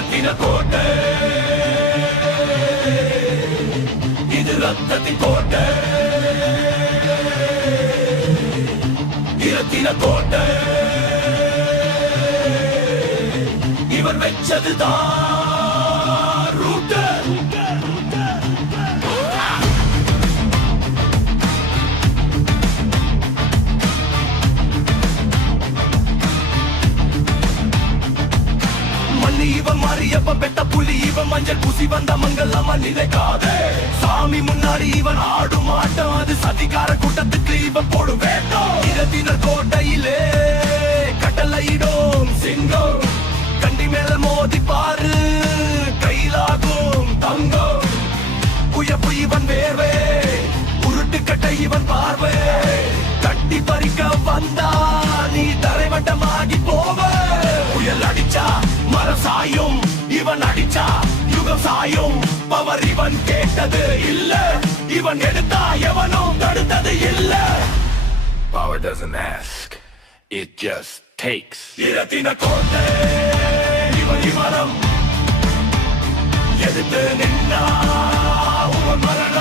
இரத்தின கோட்டை, இது ரத்தத்தின் கோட்டை. இரத்தின கோட்டை இவன் வச்சதுதான் ரூட்டு. மண்ணி இவன் மாறியப்ப பெட்ட புலி இவன் மஞ்சள் பூசி வந்த மங்கல்லமா நினைக்காதே. சாமி முன்னாடி இவன் ஆடும் ஆட்டம் அது சதிகார கூட்டத்துக்கு இவன் போடும் வேட்டம். இரத்தினர் கோட்டையிலே கட்டளையிடும் சிங்கம், கண்டி மேல மோதி பாரு கையிலாகும் தங்கம். புயப்பு இவன் வேர்வே, உருட்டு கட்டை இவன் பார்வை, கட்டி பறிக்க வந்தா நீ தரைவட்டமாகி போவ. புயல் அடிச்சா மரம் சாயும், இவன் அடிச்சா யுகம் சாயும். பவர் இவன் கேட்டது இல்ல, இவன் எடுத்தா எவனும் தடுத்தது இல்ல. Power doesn't ask, it just takes. இரத்தின கோட்டை இவன் இமரம், எதிர்த்து நின்னா உன் மரணம்.